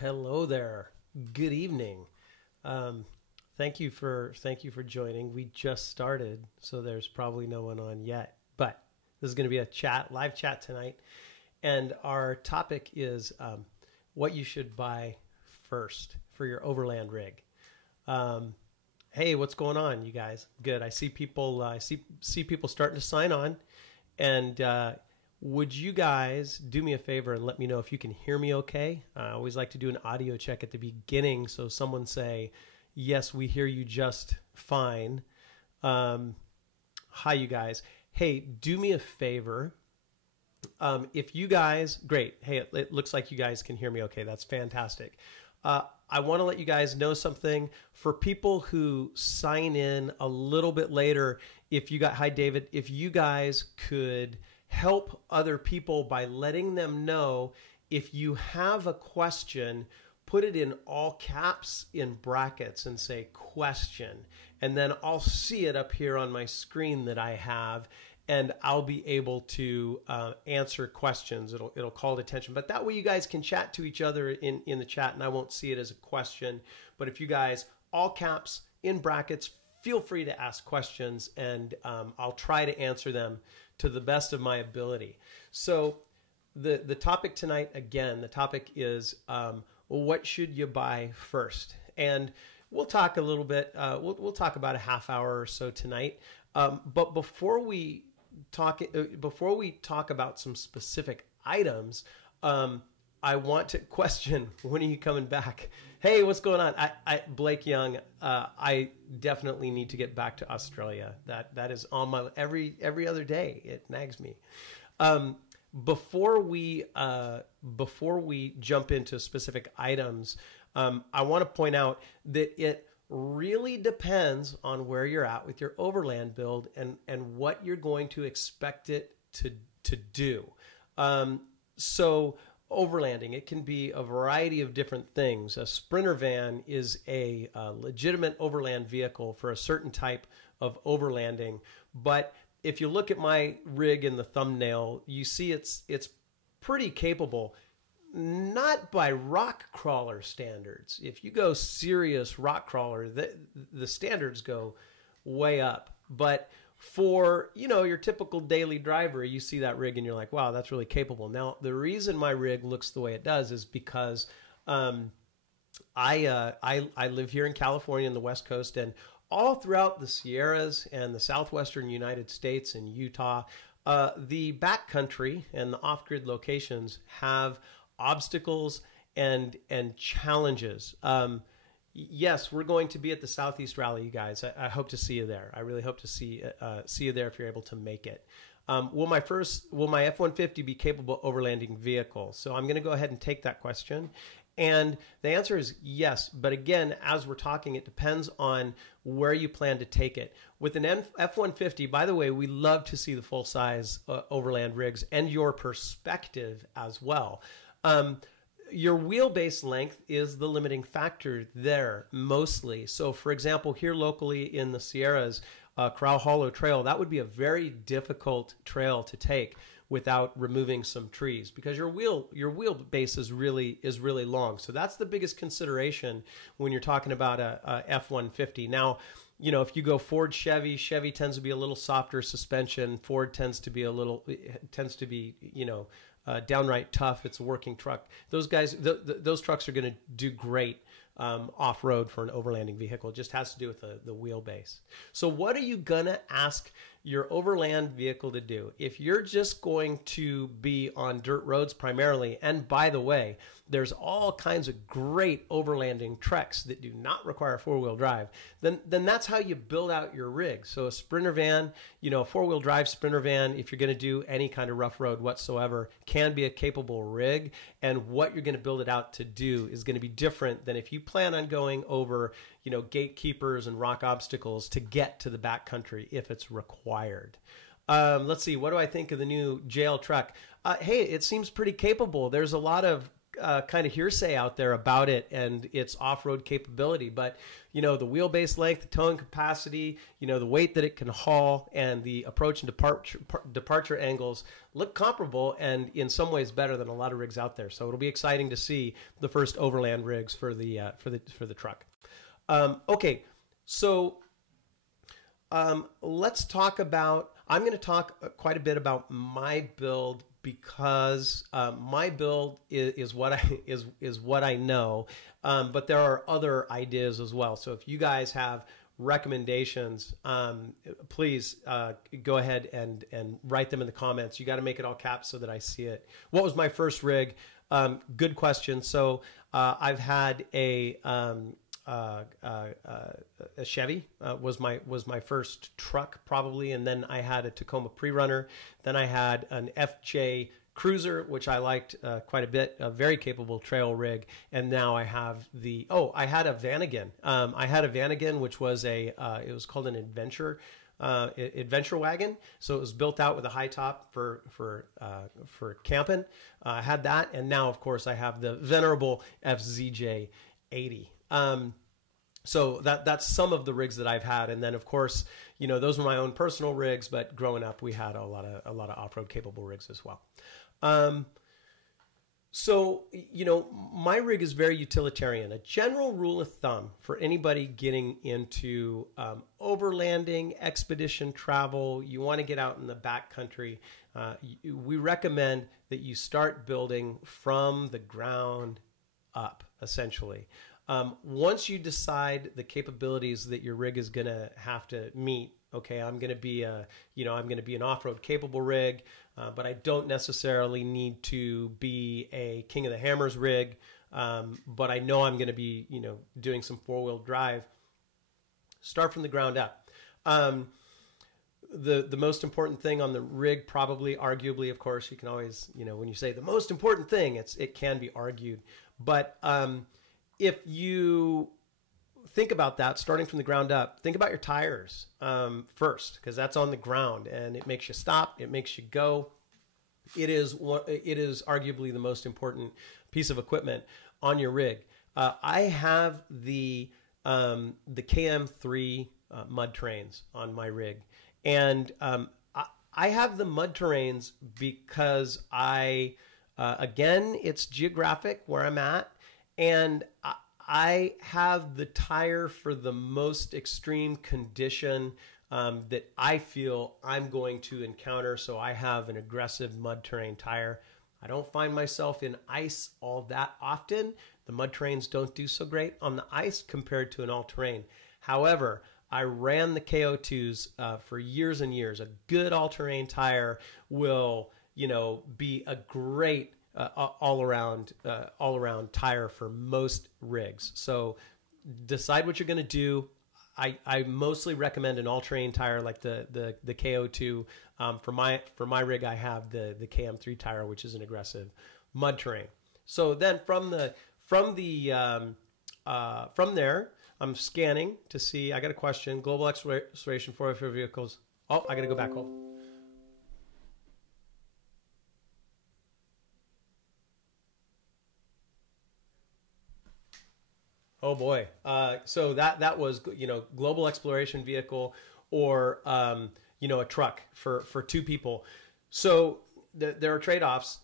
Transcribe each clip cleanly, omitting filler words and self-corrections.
Hello there. Good evening. Um, thank you for joining. We just started, so there's probably no one on yet. But this is going to be a live chat tonight, and our topic is what you should buy first for your overland rig. Um, hey, what's going on, you guys? Good. I see people. I see people starting to sign on, and would you guys do me a favor and let me know if you can hear me okay? I always like to do an audio check at the beginning, so someone say, yes, we hear you just fine. Hi, you guys. Hey, do me a favor. If you guys, great. Hey, it looks like you guys can hear me okay. That's fantastic. I want to let you guys know something. For people who sign in a little bit later, hi, David, if you guys could help other people by letting them know if you have a question, put it in all caps in brackets and say question. And then I'll see it up here on my screen that I have, and I'll be able to answer questions. It'll call to attention. But that way you guys can chat to each other in the chat, and I won't see it as a question. But if you guys, all caps in brackets, feel free to ask questions, and I'll try to answer them to the best of my ability. So the topic tonight, again, the topic is what should you buy first? And we'll talk a little bit, we'll talk about a half hour or so tonight. But before we talk about some specific items, I want to question, when are you coming back? Hey, what's going on? Blake Young, I definitely need to get back to Australia. That is on my every other day. It nags me. Before we jump into specific items, I want to point out that it really depends on where you're at with your overland build and what you're going to expect it to do. So overlanding, it can be a variety of different things. A Sprinter van is a legitimate overland vehicle for a certain type of overlanding. But if you look at my rig in the thumbnail, you see it's pretty capable. Not by rock crawler standards. If you go serious rock crawler, the standards go way up. But for, your typical daily driver, you see that rig and you're like, wow, that's really capable. Now, the reason my rig looks the way it does is because I live here in California in the West Coast, and all throughout the Sierras and the southwestern United States and Utah, the backcountry and the off-grid locations have obstacles and challenges. Yes, we're going to be at the Southeast Rally, you guys. I hope to see you there. I really hope to see you there if you're able to make it. Will my F-150 be capable overlanding vehicle? So I'm going to go ahead and take that question. And the answer is yes. But again, as we're talking, it depends on where you plan to take it. With an F-150, by the way, we love to see the full-size overland rigs and your perspective as well. Your wheelbase length is the limiting factor there mostly. So for example, here locally in the Sierras, Corral Hollow Trail, that would be a very difficult trail to take without removing some trees, because your wheelbase is really long. So that's the biggest consideration when you're talking about a F-150. Now, if you go Ford, Chevy tends to be a little softer suspension. Ford tends to be downright tough. It's a working truck. Those guys, those trucks are going to do great off-road for an overlanding vehicle. It just has to do with the wheelbase. So what are you going to ask your overland vehicle to do? If you're just going to be on dirt roads primarily, and by the way, there's all kinds of great overlanding treks that do not require four-wheel drive, then that's how you build out your rig. So a Sprinter van, a four-wheel drive Sprinter van, if you're going to do any kind of rough road whatsoever, can be a capable rig, and what you're going to build it out to do is going to be different than if you plan on going over, gatekeepers and rock obstacles to get to the backcountry if it's required. Let's see, what do I think of the new JL truck? Hey, it seems pretty capable. There's a lot of kind of hearsay out there about it and its off-road capability, but the wheelbase length, the towing capacity, the weight that it can haul, and the approach and departure angles look comparable, and in some ways better than a lot of rigs out there. So it'll be exciting to see the first overland rigs for the truck. Okay, so let's talk about. I'm going to talk quite a bit about my build, because my build is what I know, but there are other ideas as well. So if you guys have recommendations, please go ahead and write them in the comments. You got to make it all caps so that I see it. What was my first rig? Good question. So I've had a Chevy was my first truck probably, and then I had a Tacoma Pre-Runner. Then I had an FJ Cruiser, which I liked quite a bit, a very capable trail rig. And now I have I had a Vanagon. I had a Vanagon, which was it was called an adventure wagon. So it was built out with a high top for camping. I had that, and now of course I have the venerable FZJ 80. So that's some of the rigs that I've had, and then of course, those were my own personal rigs. But growing up, we had a lot of off-road capable rigs as well. So my rig is very utilitarian. A general rule of thumb for anybody getting into overlanding, expedition travel, you want to get out in the backcountry, we recommend that you start building from the ground up, essentially. Once you decide the capabilities that your rig is going to have to meet, okay, I'm going to be an off-road capable rig, but I don't necessarily need to be a King of the Hammers rig, but I know I'm going to be, doing some four-wheel drive. Start from the ground up. The most important thing on the rig, probably, arguably, of course, you can always, when you say the most important thing, it can be argued, but if you think about that, starting from the ground up, think about your tires first, because that's on the ground and it makes you stop, it makes you go. It is arguably the most important piece of equipment on your rig. I have the KM3 mud terrains on my rig, and I have the mud terrains because again, it's geographic where I'm at. And I have the tire for the most extreme condition that I feel I'm going to encounter. So I have an aggressive mud terrain tire. I don't find myself in ice all that often. The mud terrains don't do so great on the ice compared to an all-terrain. However, I ran the KO2s for years and years. A good all-terrain tire will, be a great all around tire for most rigs. So decide what you're going to do. I mostly recommend an all-terrain tire like the KO2. For my rig, I have the KM3 tire, which is an aggressive mud terrain. So then from there, I'm scanning to see. I got a question. Global exploration for vehicles. Oh, I got to go back home. Oh boy. So that was, global exploration vehicle or, a truck for two people. So there are trade-offs.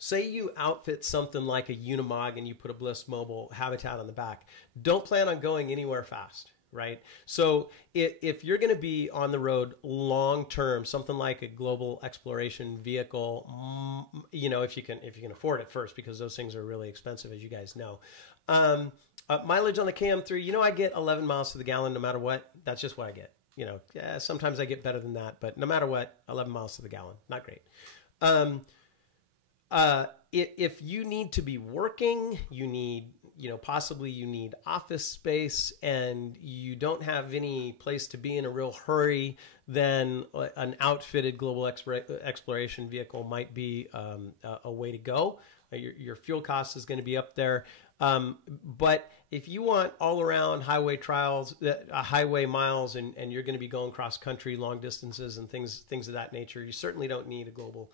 Say you outfit something like a Unimog and you put a Bliss Mobile Habitat on the back. Don't plan on going anywhere fast, right? So if you're going to be on the road long-term, something like a global exploration vehicle, if you can afford it first, because those things are really expensive, as you guys know. Mileage on the KM3, I get 11 miles to the gallon no matter what. That's just what I get. Sometimes I get better than that, but no matter what, 11 miles to the gallon. Not great. If you need to be working, you need, possibly you need office space and you don't have any place to be in a real hurry, then an outfitted global exploration vehicle might be a way to go. Your fuel cost is going to be up there. But if you want all around highway trials, highway miles, and you're going to be going cross country, long distances and things of that nature, you certainly don't need a global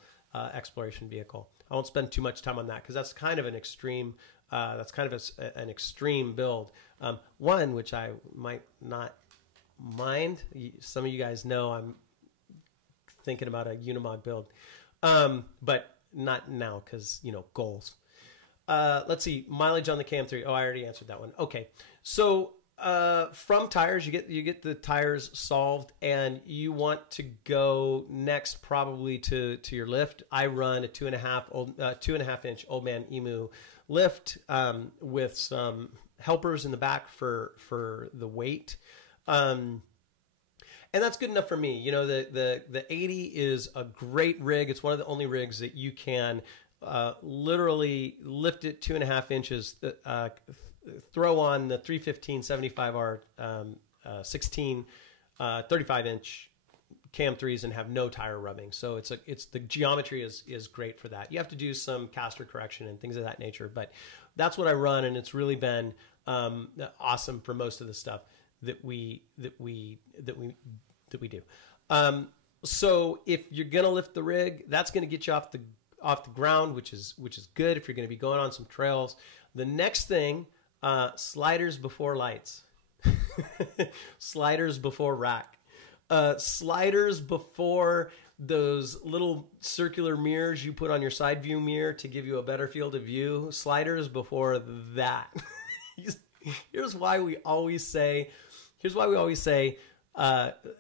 exploration vehicle. I won't spend too much time on that because that's kind of an extreme. That's kind of an extreme build. One which I might not mind. Some of you guys know I'm thinking about a Unimog build, but not now because goals. Let's see, mileage on the KM3. Oh, I already answered that one. Okay, so from tires, you get the tires solved, and you want to go next probably to your lift. I run a 2.5 inch Old Man Emu lift with some helpers in the back for the weight. And that's good enough for me. The 80 is a great rig. It's one of the only rigs that you can literally lift it 2.5 inches, throw on the 315 75R 16 35 inch Cam 3s and have no tire rubbing. So it's the geometry is great for that. You have to do some caster correction and things of that nature, but that's what I run, and it's really been awesome for most of the stuff that we do. So if you're gonna lift the rig, that's gonna get you off the ground, which is good if you're gonna be going on some trails. The next thing, sliders before lights, sliders before rack, sliders before those little circular mirrors you put on your side view mirror to give you a better field of view. Sliders before that. Here's why we always say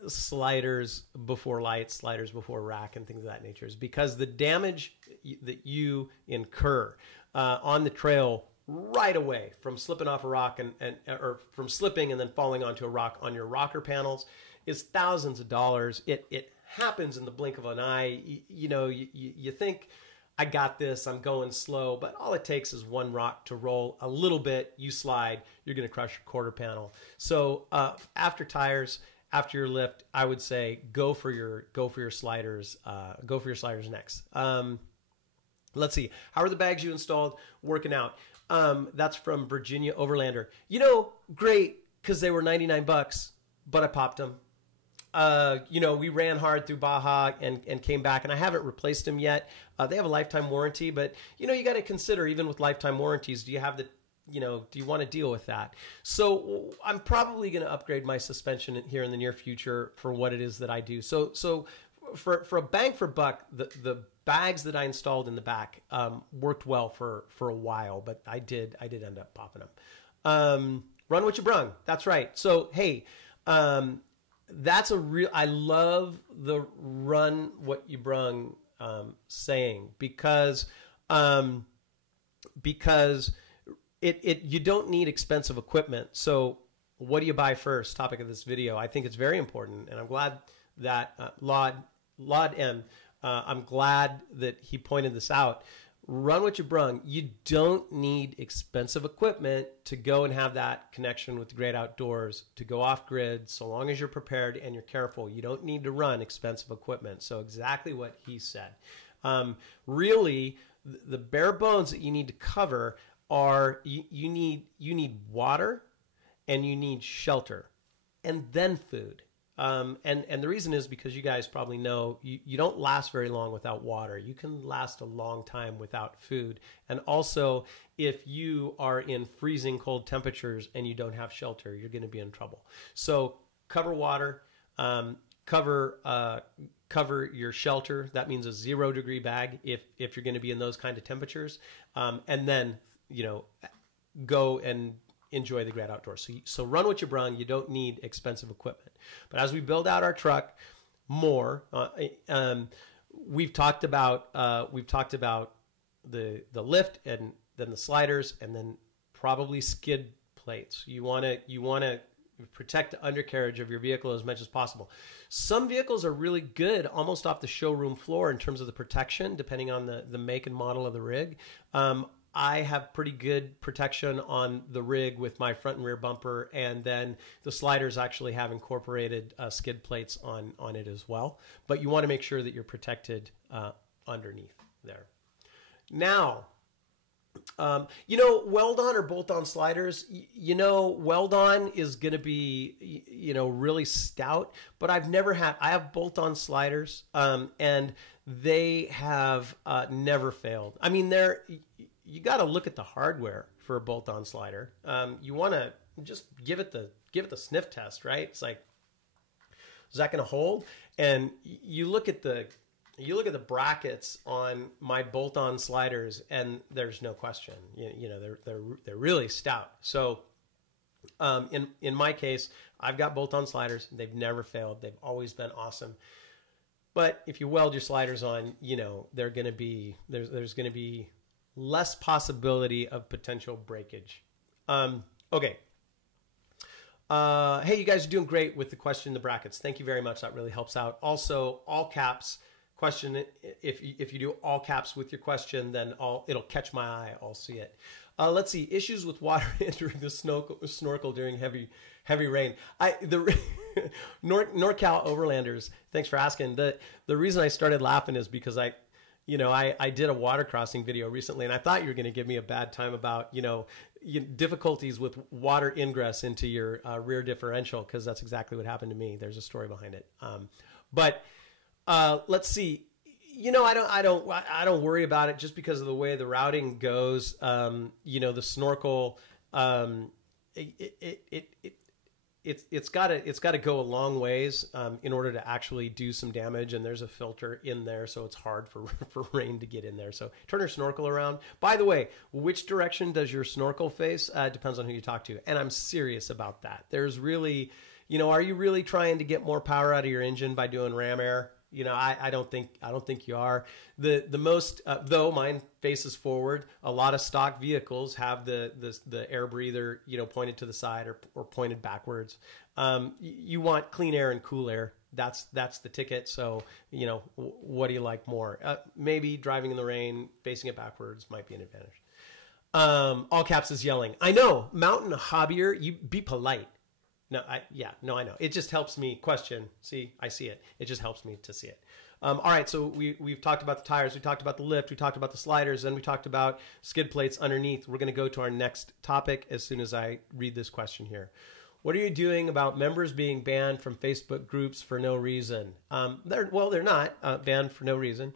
sliders before lights, sliders before rack, and things of that nature, is because the damage that you incur on the trail right away from slipping off a rock or from slipping and then falling onto a rock on your rocker panels is thousands of dollars. It happens in the blink of an eye. You think, I got this, I'm going slow, but all it takes is one rock to roll a little bit, you slide, you're going to crush your quarter panel. So after tires, after your lift, I would say go for your sliders. Go for your sliders next. Let's see. How are the bags you installed working out? That's from Virginia Overlander. Great, because they were $99, but I popped them. We ran hard through Baja and came back, and I haven't replaced them yet. They have a lifetime warranty, but you got to consider, even with lifetime warranties, do you want to deal with that? So I'm probably going to upgrade my suspension here in the near future for what it is that I do. So for a bang for buck, the bags that I installed in the back worked well for a while, but I did end up popping them. Run what you brung. That's right. So hey, that's I love the run what you brung saying, because you don't need expensive equipment. So what do you buy first? Topic of this video. I think it's very important, and I'm glad that Laud M. I'm glad that he pointed this out. Run what you brung. You don't need expensive equipment to go and have that connection with the great outdoors, to go off grid, so long as you're prepared and you're careful. You don't need to run expensive equipment. So exactly what he said. Really, the bare bones that you need to cover are you need water, and you need shelter, and then food. And the reason is because you guys probably know you don't last very long without water. You can last a long time without food. And also, if you are in freezing cold temperatures and you don't have shelter, you're going to be in trouble. So cover water, cover your shelter. That means a 0 degree bag if you're going to be in those kind of temperatures. And then, go and enjoy the great outdoors. So run what you brung. You don't need expensive equipment. But as we build out our truck more, we've talked about the lift, and then the sliders, and then probably skid plates. You want to protect the undercarriage of your vehicle as much as possible. Some vehicles are really good almost off the showroom floor in terms of the protection, depending on the make and model of the rig. I have pretty good protection on the rig with my front and rear bumper, and then the sliders actually have incorporated skid plates on it as well. But you want to make sure that you're protected underneath there. Now, You know, weld-on or bolt-on sliders, you know, weld-on is going to be, you know, really stout, but I have bolt-on sliders, and they have never failed. I mean, you got to look at the hardware for a bolt-on slider. You want to just give it the sniff test, right? It's like, is that going to hold? And you look at the brackets on my bolt-on sliders, and there's no question. You know, they're really stout. So, in my case, I've got bolt-on sliders. They've never failed. They've always been awesome. But if you weld your sliders on, you know, there's going to be less possibility of potential breakage. Okay. Hey, you guys are doing great with the question in the brackets. Thank you very much. That really helps out. Also, all caps question. If you do all caps with your question, then it'll catch my eye. I'll see it. Let's see. Issues with water entering the snorkel during heavy rain. NorCal Overlanders. Thanks for asking. The reason I started laughing is because I did a water crossing video recently, and I thought you were going to give me a bad time about, difficulties with water ingress into your rear differential, because that's exactly what happened to me. There's a story behind it. But let's see. I don't worry about it just because of the way the routing goes. The snorkel, it's got to go a long ways in order to actually do some damage, and there's a filter in there, so it's hard for rain to get in there. So turn your snorkel around. By the way, which direction does your snorkel face? Depends on who you talk to, and I'm serious about that. There's really, are you really trying to get more power out of your engine by doing ram air? I don't think you are. The most, though mine faces forward, a lot of stock vehicles have the air breather, pointed to the side or pointed backwards. You want clean air and cool air. That's the ticket. So, what do you like more? Maybe driving in the rain, facing it backwards might be an advantage. All caps is yelling. I know. Mountain Hobbier, you be polite. No, I know. It just helps me question. See, I see it. It just helps me to see it. All right, so we've talked about the tires. We talked about the lift. We talked about the sliders. And we talked about skid plates underneath. We're going to go to our next topic as soon as I read this question here. What are you doing about members being banned from Facebook groups for no reason? They're not banned for no reason.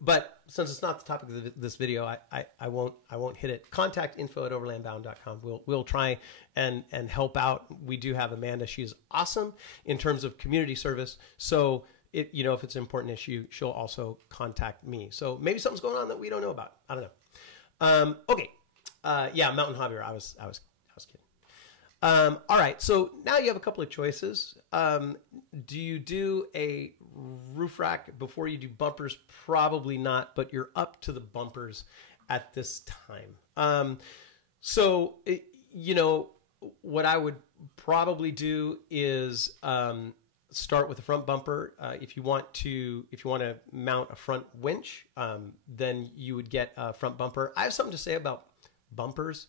But since it's not the topic of this video, I won't hit it. Contact info@overlandbound.com. We'll try and help out. We do have Amanda. She's awesome in terms of community service. So if it's an important issue, she'll also contact me. So maybe something's going on that we don't know about. I don't know. Okay. Mountain Hobbier. I was kidding. All right. So now you have a couple of choices. Do you do a roof rack before you do bumpers? Probably not, but you're up to the bumpers at this time. What I would probably do is start with the front bumper. If you want to mount a front winch, then you would get a front bumper. I have something to say about bumpers.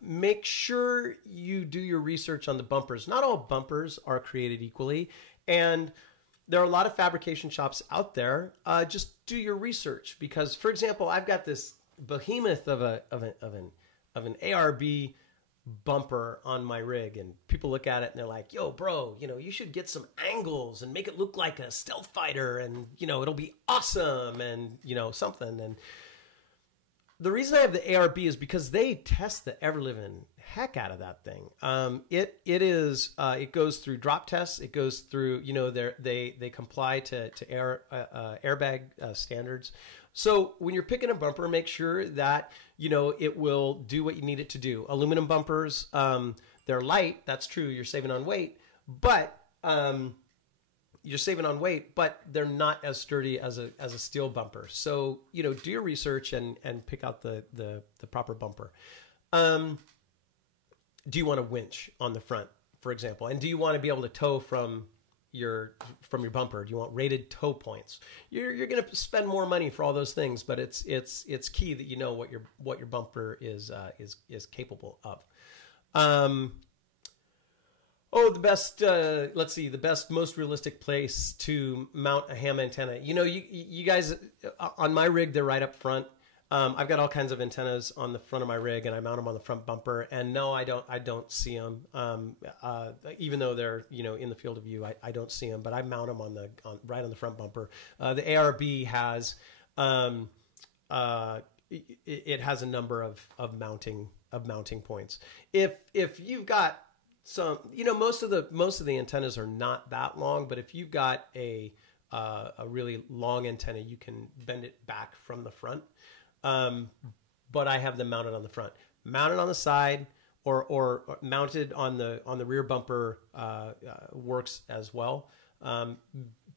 Make sure you do your research on the bumpers. Not all bumpers are created equally, and there are a lot of fabrication shops out there. Just do your research, because, for example, I've got this behemoth of an ARB bumper on my rig, and people look at it and they're like, "Yo, bro, you should get some angles and make it look like a stealth fighter, and it'll be awesome, and something." And the reason I have the ARB is because they test the ever-living heck out of that thing. It goes through drop tests. It goes through, they comply to airbag standards. So when you're picking a bumper, make sure that, it will do what you need it to do. Aluminum bumpers, they're light. That's true. You're saving on weight, but they're not as sturdy as a steel bumper. So, do your research and pick out the proper bumper. Do you want a winch on the front, for example? And do you want to be able to tow from your bumper? Do you want rated tow points? You're going to spend more money for all those things, but it's key that you know what your bumper is capable of. The best, the best, most realistic place to mount a ham antenna. You guys, on my rig, they're right up front. I've got all kinds of antennas on the front of my rig, and I mount them on the front bumper. And no, I don't see them. Even though they're in the field of view, I don't see them. But I mount them right on the front bumper. The ARB has it has a number of mounting points. If you've got some, most of the antennas are not that long, but if you've got a really long antenna, you can bend it back from the front. But I have them mounted on the front, mounted on the side, or mounted on the rear bumper works as well.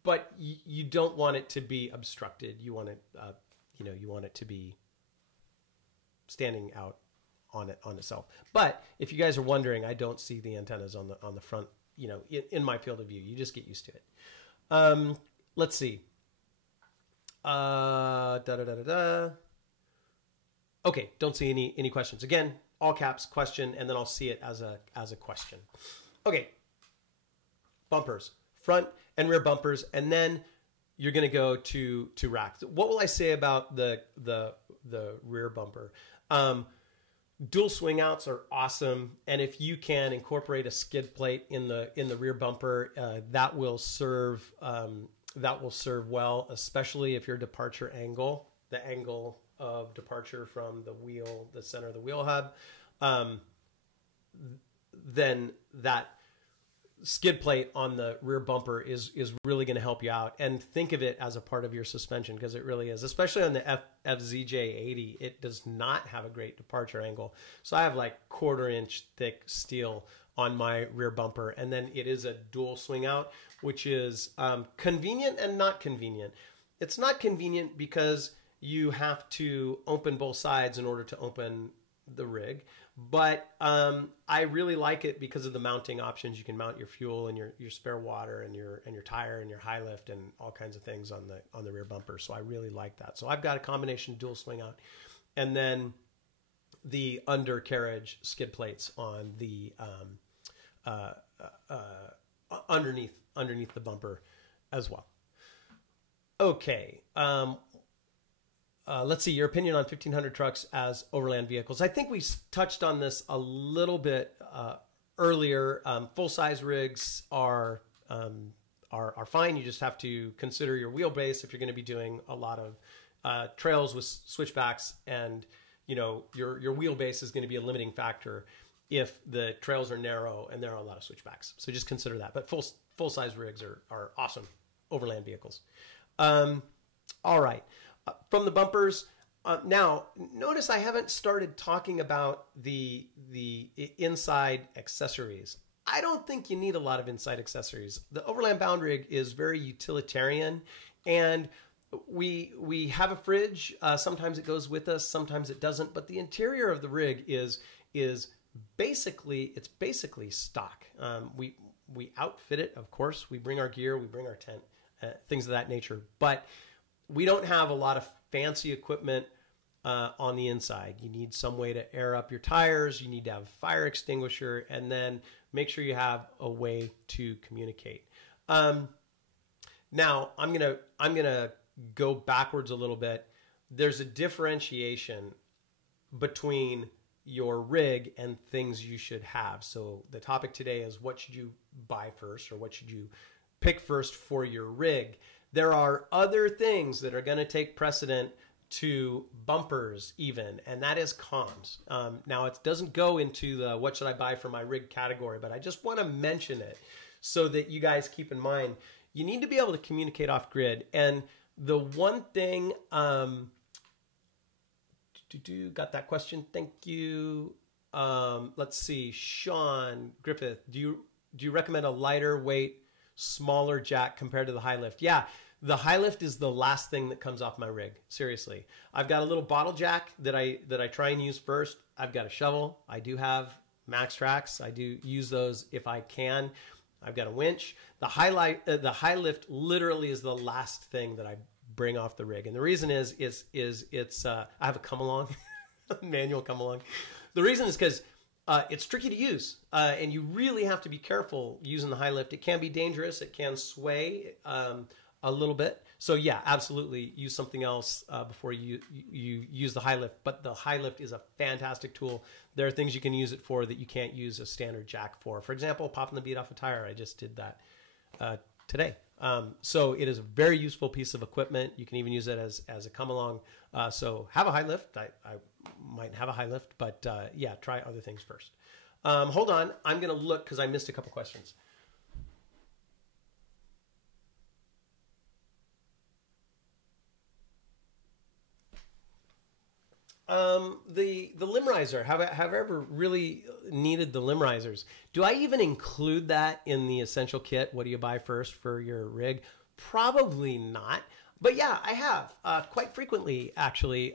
But you don't want it to be obstructed. You want it, you want it to be standing out on itself. But if you guys are wondering, I don't see the antennas on the front, in my field of view. You just get used to it. Let's see. Okay, don't see any questions. Again, all caps question, and then I'll see it as a question. Okay. Bumpers, front and rear bumpers, and then you're going to go to racks. What will I say about the rear bumper? Dual swing outs are awesome, and if you can incorporate a skid plate in the rear bumper, that will serve well, especially if your departure angle, the angle of departure from the center of the wheel hub, then that skid plate on the rear bumper is really going to help you out. And think of it as a part of your suspension, because it really is, especially on the FZJ80. It does not have a great departure angle. So I have like 1/4 inch thick steel on my rear bumper, and then it is a dual swing out, which is convenient and not convenient. It's not convenient because you have to open both sides in order to open the rig. But I really like it because of the mounting options. You can mount your fuel and your spare water and your tire and your high lift and all kinds of things on the rear bumper. So I really like that. So I've got a combination dual swing out, and then the undercarriage skid plates on the underneath the bumper as well. Okay. Let's see, your opinion on 1500 trucks as overland vehicles. I think we touched on this a little bit earlier. Full-size rigs are fine. You just have to consider your wheelbase if you're going to be doing a lot of trails with switchbacks, and your wheelbase is going to be a limiting factor if the trails are narrow and there are a lot of switchbacks. So just consider that. But full-size rigs are awesome overland vehicles. All right. From the bumpers, now notice I haven't started talking about the inside accessories. I don't think you need a lot of inside accessories. The Overland Bound rig is very utilitarian, and we have a fridge. Sometimes it goes with us, sometimes it doesn't. But the interior of the rig is basically stock. We outfit it, of course. We bring our gear, we bring our tent, things of that nature, but we don't have a lot of fancy equipment on the inside. You need some way to air up your tires. You need to have a fire extinguisher, and then make sure you have a way to communicate. Now I'm gonna go backwards a little bit. There's a differentiation between your rig and things you should have. So the topic today is, what should you buy first, or what should you pick first for your rig? There are other things that are going to take precedent to bumpers even, and that is comms. Now, it doesn't go into the what should I buy for my rig category, but I just want to mention it so that you guys keep in mind, you need to be able to communicate off grid. And the one thing, got that question. Thank you. Let's see. Sean Griffith, do you recommend a lighter weight, smaller jack compared to the high lift? Yeah, the high lift is the last thing that comes off my rig. Seriously. I've got a little bottle jack that I try and use first. I've got a shovel. I do have Max Tracks. I do use those if I can. I've got a winch. The high lift literally is the last thing that I bring off the rig. And the reason is it's I have a come along, manual come along. The reason is because it's tricky to use, and you really have to be careful using the high lift. It can be dangerous. It can sway. a little bit. So yeah, absolutely use something else before you use the high lift. But the high lift is a fantastic tool. There are things you can use it for that you can't use a standard jack for. For example, popping the bead off a tire. I just did that today. So it is a very useful piece of equipment. You can even use it as a come along. So have a high lift. I might have a high lift, but yeah, try other things first. Hold on. I'm going to look because I missed a couple questions. The limb riser, have I ever really needed the limb risers? Do I even include that in the essential kit? What do you buy first for your rig? Probably not. But yeah, I have quite frequently, actually.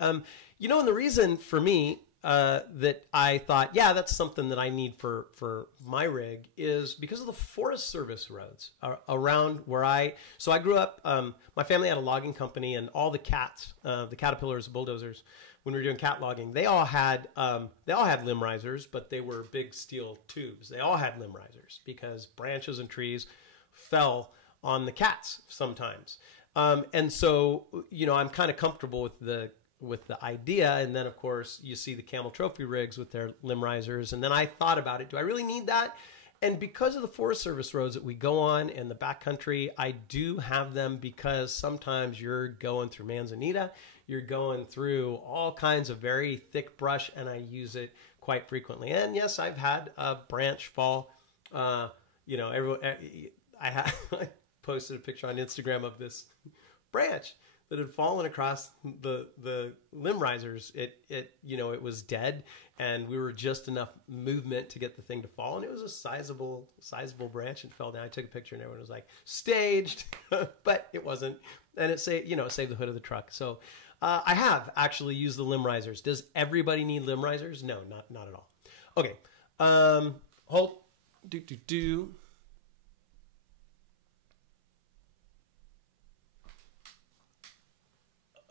You know, and the reason for me that I thought, yeah, that's something that I need for my rig is because of the Forest Service roads around where so I grew up, my family had a logging company, and all the cats, the caterpillars, bulldozers, when we were doing cat logging, they all had limb risers, but they were big steel tubes. They all had limb risers because branches and trees fell on the cats sometimes. And so, you know, I'm kind of comfortable with the idea. And then of course you see the Camel Trophy rigs with their limb risers. And then I thought about it. Do I really need that? And because of the Forest Service roads that we go on in the backcountry, I do have them because sometimes you're going through Manzanita, you're going through all kinds of very thick brush, and I use it quite frequently. And yes, I've had a branch fall. You know, I posted a picture on Instagram of this branch that had fallen across the limb risers. It you know, it was dead, and we were just enough movement to get the thing to fall, and it was a sizable branch and fell down. I took a picture, and everyone was like, staged, but it wasn't, and it saved the hood of the truck. So I have actually used the limb risers. Does everybody need limb risers? No, not at all. Okay, hold.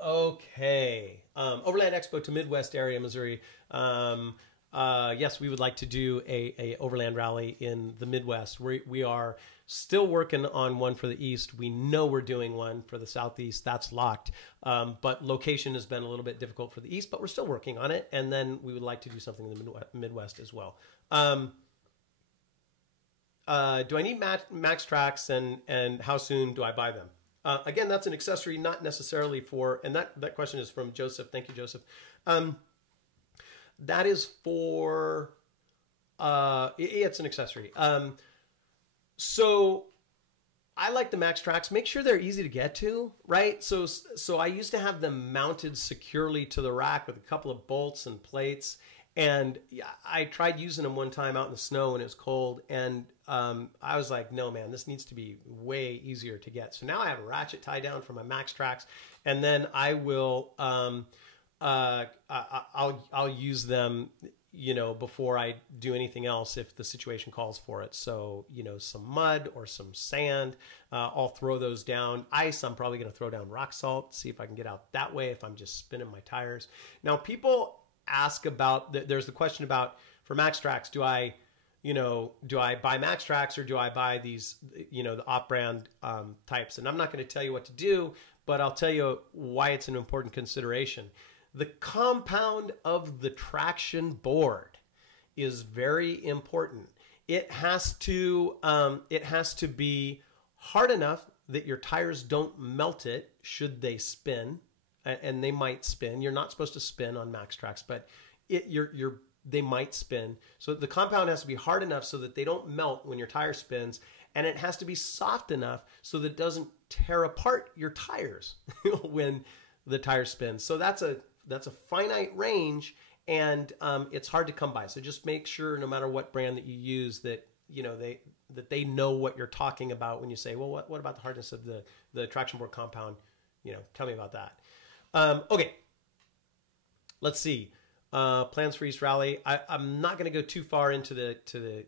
Okay. Overland Expo to Midwest area, Missouri. Yes, we would like to do a overland rally in the Midwest. We are still working on one for the East. We know we're doing one for the Southeast. That's locked. But location has been a little bit difficult for the East, but we're still working on it. And then we would like to do something in the Midwest as well. Do I need Max Tracks, and how soon do I buy them? Again, that's an accessory, not necessarily for, and that question is from Joseph. Thank you, Joseph. That is for, it's an accessory. So I like the Max Tracks. Make sure they're easy to get to, right? So I used to have them mounted securely to the rack with a couple of bolts and plates. And I tried using them one time out in the snow when it was cold, and I was like, no, man, this needs to be way easier to get. So now I have a ratchet tie down for my Max Tracks, and then I will I'll use them, you know, before I do anything else if the situation calls for it. So, you know, some mud or some sand, I'll throw those down. Ice, I'm probably going to throw down rock salt, see if I can get out that way if I'm just spinning my tires. Now, people ask about, there's the question about, for Max Tracks, do I buy Max Tracks or do I buy these, you know, the off-brand types? And I'm not going to tell you what to do, but I'll tell you why it's an important consideration. The compound of the traction board is very important. It has to be hard enough that your tires don't melt it should they spin. And they might spin. You're not supposed to spin on Max Tracks, but they might spin. So the compound has to be hard enough so that they don't melt when your tire spins, and it has to be soft enough so that it doesn't tear apart your tires when the tire spins. So that's a finite range, and it's hard to come by. So just make sure, no matter what brand that you use, that you know they know what you're talking about when you say, well, what about the hardness of the traction board compound? You know, tell me about that. Okay, let's see. Plans for East Rally. I'm not going to go too far into the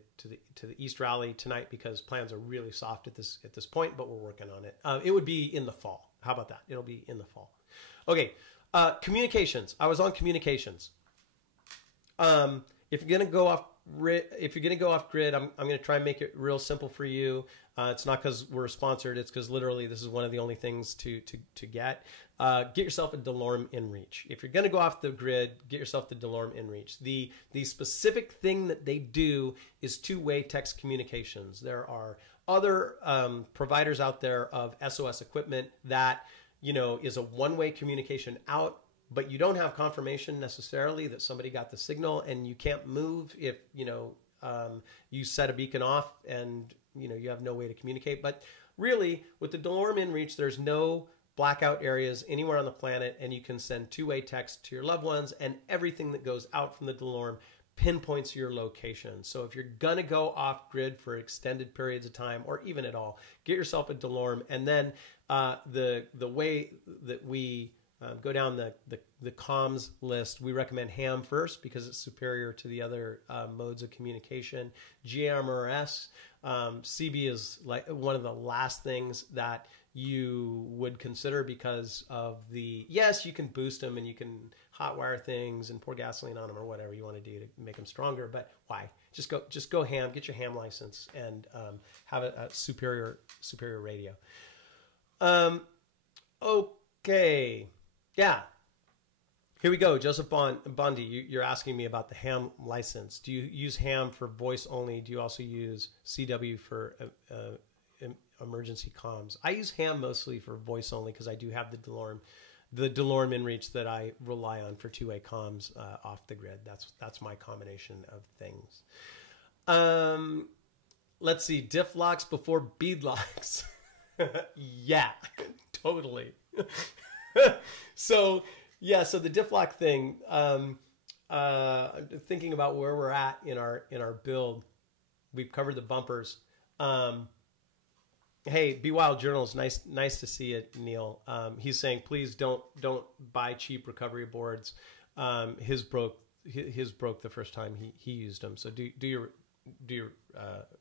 East Rally tonight because plans are really soft at this point, but we're working on it. It would be in the fall. How about that? It'll be in the fall. Okay, communications. I was on communications. If you're going to go if you're going to go off grid, I'm going to try and make it real simple for you. It's not because we're sponsored. It's because literally this is one of the only things to get. Get yourself a DeLorme InReach. If you're going to go off the grid, get yourself the DeLorme InReach. The specific thing that they do is two-way text communications. There are other providers out there of SOS equipment that, you know, is a one-way communication out, but you don't have confirmation necessarily that somebody got the signal, and you can't move if, you know, you set a beacon off and, you know, you have no way to communicate. But really, with the DeLorme InReach, there's no blackout areas anywhere on the planet, and you can send two-way text to your loved ones, and everything that goes out from the DeLorme pinpoints your location. So if you're gonna go off grid for extended periods of time, or even at all, get yourself a DeLorme. And then the way that we go down the comms list, we recommend ham first because it's superior to the other modes of communication. GMRS, CB is like one of the last things that you would consider because of yes, you can boost them and you can hotwire things and pour gasoline on them or whatever you want to do to make them stronger. But why? Just go ham, get your ham license, and have a superior radio. Okay. Yeah. Here we go. Joseph Bondi, you're asking me about the ham license. Do you use ham for voice only? Do you also use CW for emergency comms? I use ham mostly for voice only because I do have the DeLorme InReach that I rely on for two-way comms off the grid. That's my combination of things. Let's see. Diff locks before bead locks. Yeah, totally. So the diff lock thing, thinking about where we're at in our build, we've covered the bumpers. Hey, Be Wild Journals, nice to see it, Neil. He's saying, please don't buy cheap recovery boards. His broke the first time he used them. So do your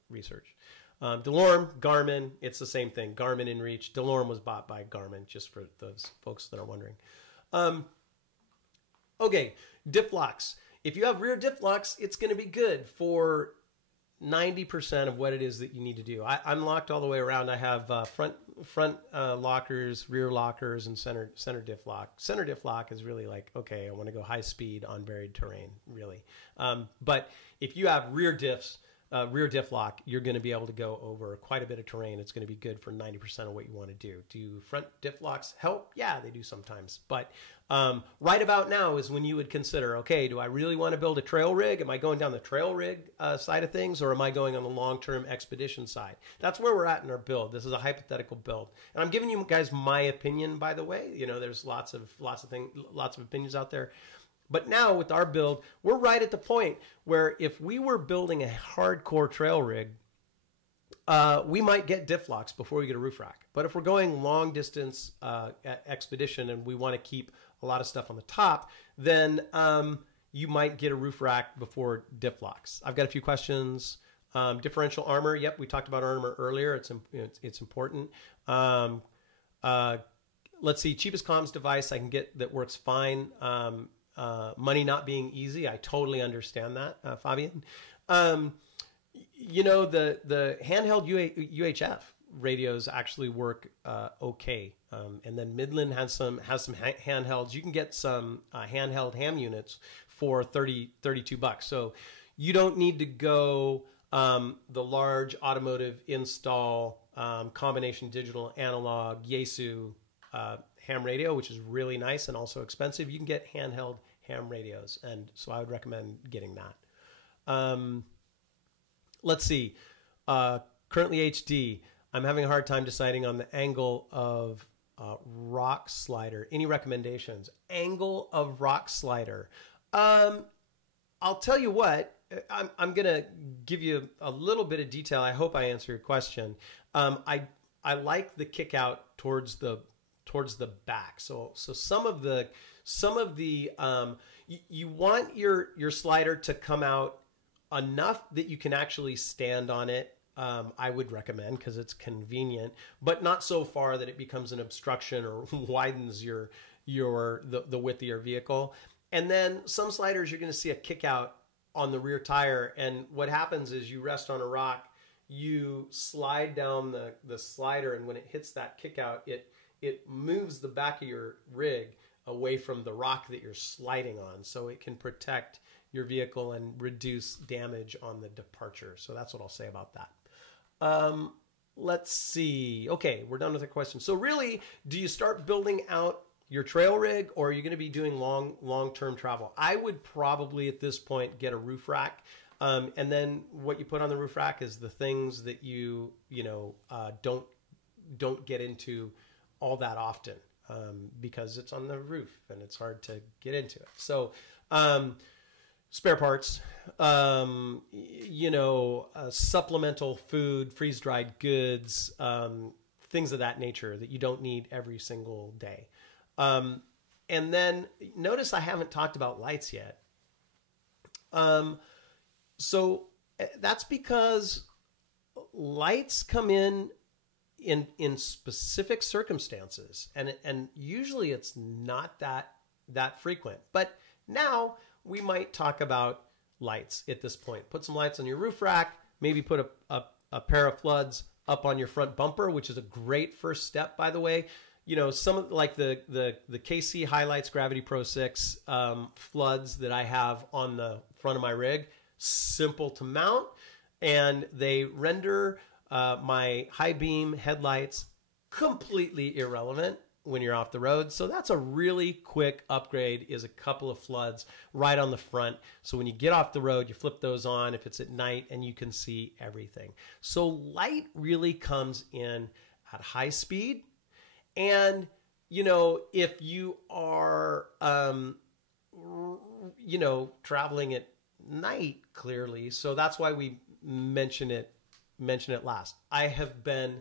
research. DeLorme, Garmin, it's the same thing. Garmin InReach. DeLorme was bought by Garmin, just for those folks that are wondering. Okay, diff locks. If you have rear diff locks, it's going to be good for 90% of what it is that you need to do. I'm locked all the way around. I have front lockers, rear lockers, and center diff lock. Center diff lock is really like, okay, I want to go high speed on buried terrain, really. But if you have rear diff lock, you're going to be able to go over quite a bit of terrain. It's going to be good for 90% of what you want to do. Do front diff locks help? Yeah, they do sometimes. But right about now is when you would consider, okay, do I really want to build a trail rig? Am I going down the trail rig side of things, or am I going on the long-term expedition side? That's where we're at in our build. This is a hypothetical build. And I'm giving you guys my opinion, by the way. You know, there's lots of opinions out there. But now with our build, we're right at the point where if we were building a hardcore trail rig, we might get diff locks before we get a roof rack. But if we're going long distance expedition and we want to keep a lot of stuff on the top, then you might get a roof rack before diff locks. I've got a few questions. Differential armor. Yep, we talked about armor earlier. It's important. Let's see. Cheapest comms device I can get that works fine. Money not being easy. I totally understand that, Fabian. You know, the handheld UHF radios actually work okay. And then Midland has some handhelds. You can get some handheld ham units for $32. So you don't need to go the large automotive install combination digital analog Yaesu ham radio, which is really nice and also expensive. You can get handheld ham radios, and so I would recommend getting that. Let's see. Currently HD. I'm having a hard time deciding on the angle of rock slider. Any recommendations? Angle of rock slider. I'll tell you what. I'm going to give you a little bit of detail. I hope I answer your question. I like the kick out towards the back. So some of the you want your slider to come out enough that you can actually stand on it. I would recommend, because it's convenient, but not so far that it becomes an obstruction or widens the width of your vehicle. And then some sliders you're going to see a kick out on the rear tire. And what happens is you rest on a rock, you slide down the slider, and when it hits that kick out, it moves the back of your rig away from the rock that you're sliding on, so it can protect your vehicle and reduce damage on the departure. So that's what I'll say about that. Let's see. Okay, we're done with the question. So really, do you start building out your trail rig, or are you going to be doing long-term travel? I would probably at this point get a roof rack. And then what you put on the roof rack is the things that you don't get into all that often, because it's on the roof and it's hard to get into it. So, spare parts, supplemental food, freeze-dried goods, things of that nature that you don't need every single day. And then notice I haven't talked about lights yet. So that's because lights come in specific circumstances, and usually it's not that frequent. But now we might talk about lights at this point. Put some lights on your roof rack, maybe put a pair of floods up on your front bumper, which is a great first step, by the way. Some of like the KC Highlights Gravity Pro 6 floods that I have on the front of my rig, simple to mount, and they render my high beam headlights completely irrelevant when you're off the road. So that's a really quick upgrade, is a couple of floods right on the front. So when you get off the road, you flip those on if it's at night and you can see everything. So light really comes in at high speed. And, if you are, traveling at night, clearly. So that's why we mention it last. I have been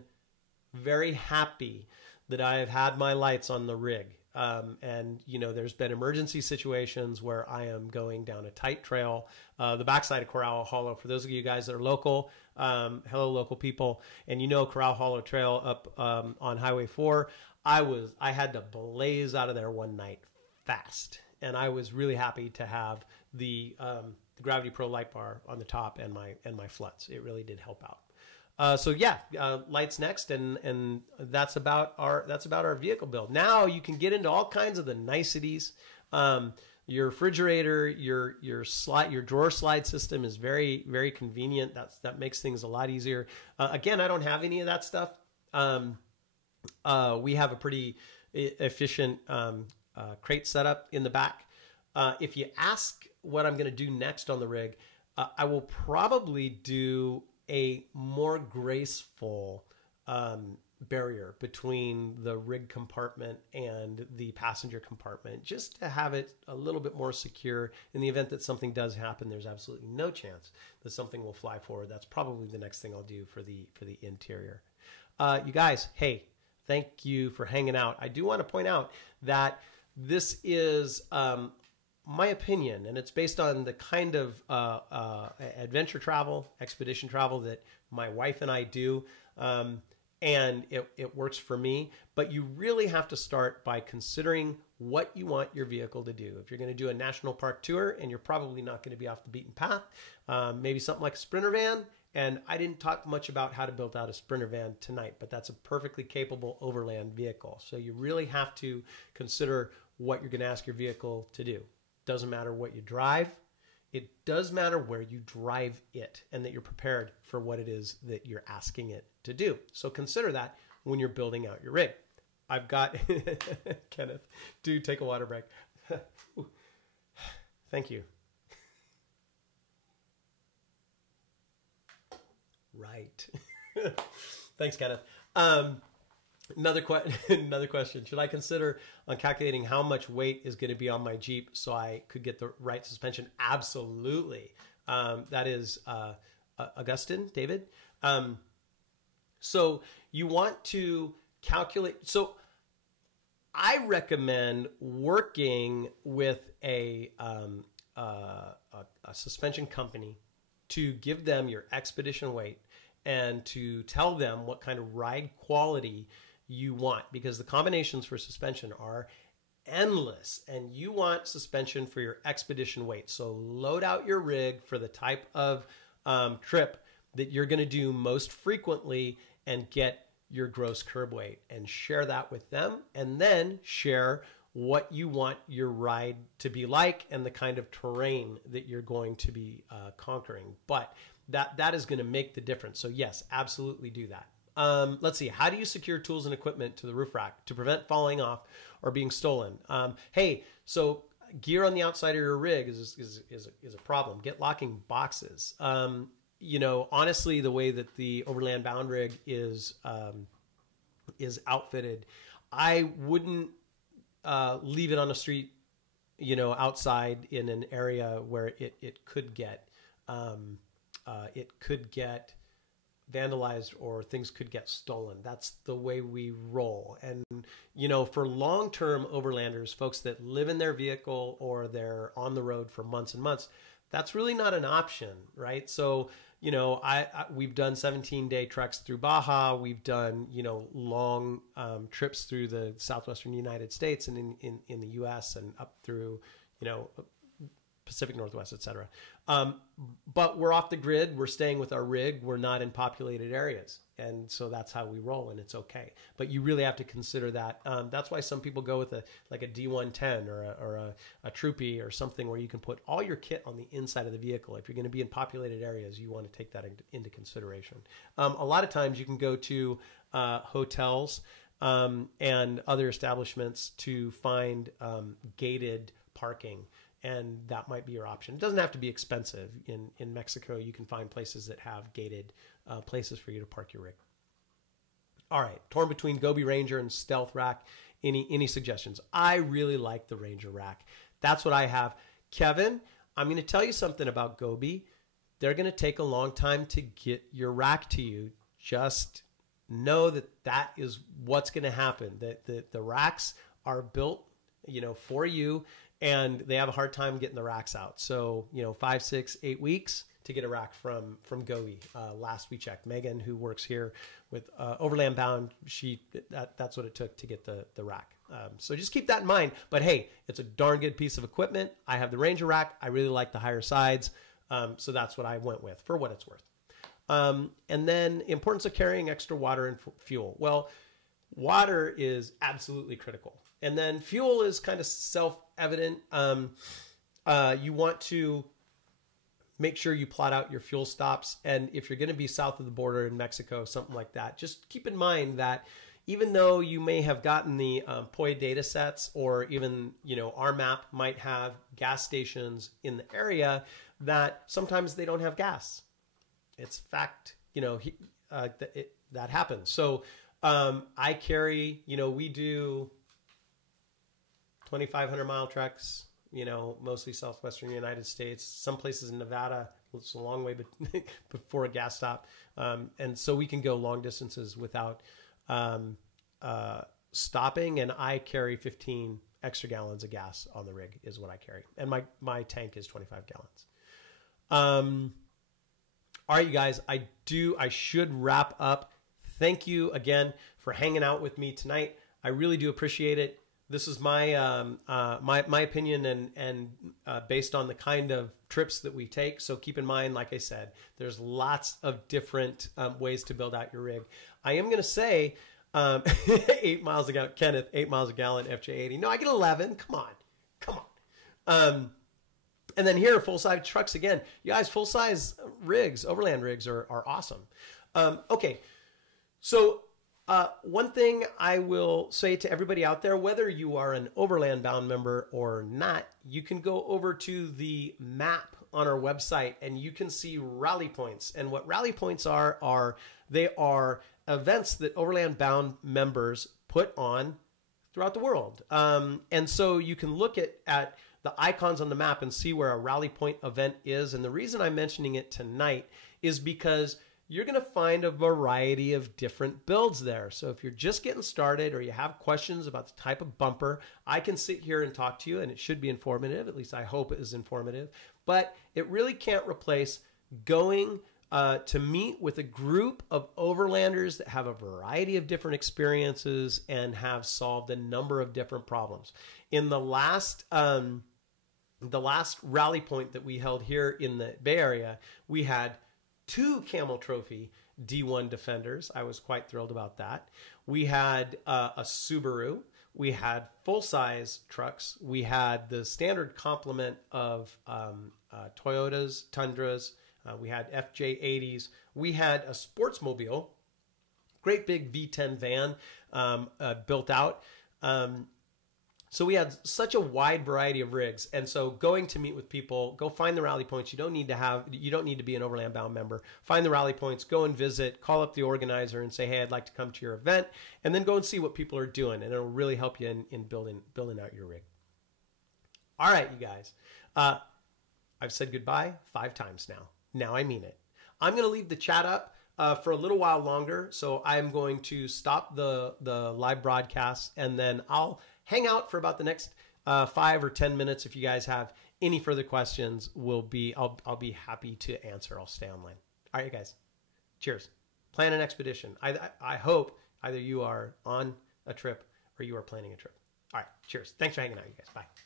very happy that I have had my lights on the rig. And there's been emergency situations where I am going down a tight trail, the backside of Corral Hollow. For those of you guys that are local, hello local people, and Corral Hollow Trail up on Highway 4. I had to blaze out of there one night fast, and I was really happy to have the Gravity Pro light bar on the top and my floods. It really did help out. Lights next, and that's about our vehicle build. Now you can get into all kinds of the niceties. Your refrigerator, your drawer slide system is very, very convenient. That makes things a lot easier. Again, I don't have any of that stuff. We have a pretty efficient crate setup in the back. If you ask what I'm going to do next on the rig, I will probably do a more graceful barrier between the rig compartment and the passenger compartment, just to have it a little bit more secure. In the event that something does happen, there's absolutely no chance that something will fly forward. That's probably the next thing I'll do for the interior. You guys, hey, thank you for hanging out. I do want to point out that this is my opinion, and it's based on the kind of adventure travel, expedition travel that my wife and I do, and it works for me. But you really have to start by considering what you want your vehicle to do. If you're going to do a national park tour, and you're probably not going to be off the beaten path, maybe something like a Sprinter van. And I didn't talk much about how to build out a Sprinter van tonight, but that's a perfectly capable overland vehicle. So you really have to consider what you're going to ask your vehicle to do. Doesn't matter what you drive. It does matter where you drive it, and that you're prepared for what it is that you're asking it to do. So consider that when you're building out your rig. I've got, Kenneth, do take a water break. Thank you. Right. Thanks, Kenneth. Another question. Should I consider on calculating how much weight is going to be on my Jeep so I could get the right suspension? Absolutely. That is Augustine, David. So you want to calculate. So I recommend working with a suspension company to give them your expedition weight and to tell them what kind of ride quality you want, because the combinations for suspension are endless, and you want suspension for your expedition weight. So load out your rig for the type of trip that you're going to do most frequently and get your gross curb weight, and share that with them, and then share what you want your ride to be like and the kind of terrain that you're going to be conquering. But that is going to make the difference. So yes, absolutely do that. Let's see. How do you secure tools and equipment to the roof rack to prevent falling off or being stolen? Hey, so gear on the outside of your rig is a problem. Get locking boxes. You know, honestly, the way that the Overland Bound rig is outfitted, I wouldn't leave it on the street, you know, outside in an area where it could get vandalized or things could get stolen. That's the way we roll. And, you know, for long-term overlanders, folks that live in their vehicle or they're on the road for months and months, that's really not an option, right? So, you know, we've done 17-day treks through Baja. We've done, you know, long trips through the southwestern United States and in the U.S. and up through, you know, Pacific Northwest, et cetera. But we're off the grid. We're staying with our rig. We're not in populated areas. And so that's how we roll, and it's okay. But you really have to consider that. That's why some people go with a D110 or a Troopy or something where you can put all your kit on the inside of the vehicle. If you're going to be in populated areas, you want to take that into consideration. A lot of times you can go to hotels and other establishments to find gated parking, and that might be your option. It doesn't have to be expensive. In Mexico, you can find places that have gated places for you to park your rig. All right, torn between Gobi Ranger and Stealth Rack. Any suggestions? I really like the Ranger rack. That's what I have. Kevin, I'm going to tell you something about Gobi. They're going to take a long time to get your rack to you. Just know that is what's going to happen. The racks are built, you know, for you, and they have a hard time getting the racks out. So, you know, 5, 6, 8 weeks to get a rack from Gobi. Last we checked, Megan, who works here with Overland Bound, that's what it took to get the rack. So just keep that in mind. But hey, it's a darn good piece of equipment. I have the Ranger rack. I really like the higher sides. So that's what I went with for what it's worth. And then importance of carrying extra water and fuel. Well, water is absolutely critical. And then fuel is kind of self-evident. You want to make sure you plot out your fuel stops. And if you're going to be south of the border in Mexico, something like that, just keep in mind that even though you may have gotten the POI data sets, or even, you know, our map might have gas stations in the area, that sometimes they don't have gas. It's fact, you know, that happens. So I carry, you know, we do 2,500 mile treks, you know, mostly southwestern United States, some places in Nevada. It's a long way before a gas stop. And so we can go long distances without stopping. And I carry 15 extra gallons of gas on the rig is what I carry. And my tank is 25 gallons. All right, you guys, I should wrap up. Thank you again for hanging out with me tonight. I really do appreciate it. This is my my opinion and based on the kind of trips that we take. So keep in mind, like I said, there's lots of different ways to build out your rig. I am going to say 8 miles a gallon, Kenneth, 8 miles a gallon, FJ80. No, I get 11. Come on. And then here, full-size trucks again. You guys, full-size rigs, overland rigs are awesome. Okay, so one thing I will say to everybody out there, whether you are an Overland Bound member or not, you can go over to the map on our website and you can see rally points. And what rally points are they are events that Overland Bound members put on throughout the world. And so you can look at the icons on the map and see where a rally point event is. And the reason I'm mentioning it tonight is because you're going to find a variety of different builds there. So if you're just getting started or you have questions about the type of bumper, I can sit here and talk to you, and it should be informative. At least I hope it is informative. But it really can't replace going to meet with a group of overlanders that have a variety of different experiences and have solved a number of different problems. In the last rally point that we held here in the Bay Area, we had 2 Camel Trophy D1 Defenders. I was quite thrilled about that. We had a Subaru. We had full-size trucks. We had the standard complement of Toyotas, Tundras. We had FJ80s. We had a Sportsmobile, great big V10 van built out. So we had such a wide variety of rigs. And so going to meet with people, go find the rally points. You don't need to be an Overland Bound member. Find the rally points, go and visit, call up the organizer and say, hey, I'd like to come to your event, and then go and see what people are doing. And it'll really help you in building out your rig. All right, you guys. I've said goodbye 5 times now. Now I mean it. I'm going to leave the chat up for a little while longer. So I'm going to stop the live broadcast, and then I'll hang out for about the next 5 or 10 minutes. If you guys have any further questions, I'll be happy to answer. I'll stay online. All right, guys. Cheers. Plan an expedition. I hope either you are on a trip or you are planning a trip. All right. Cheers. Thanks for hanging out, you guys. Bye.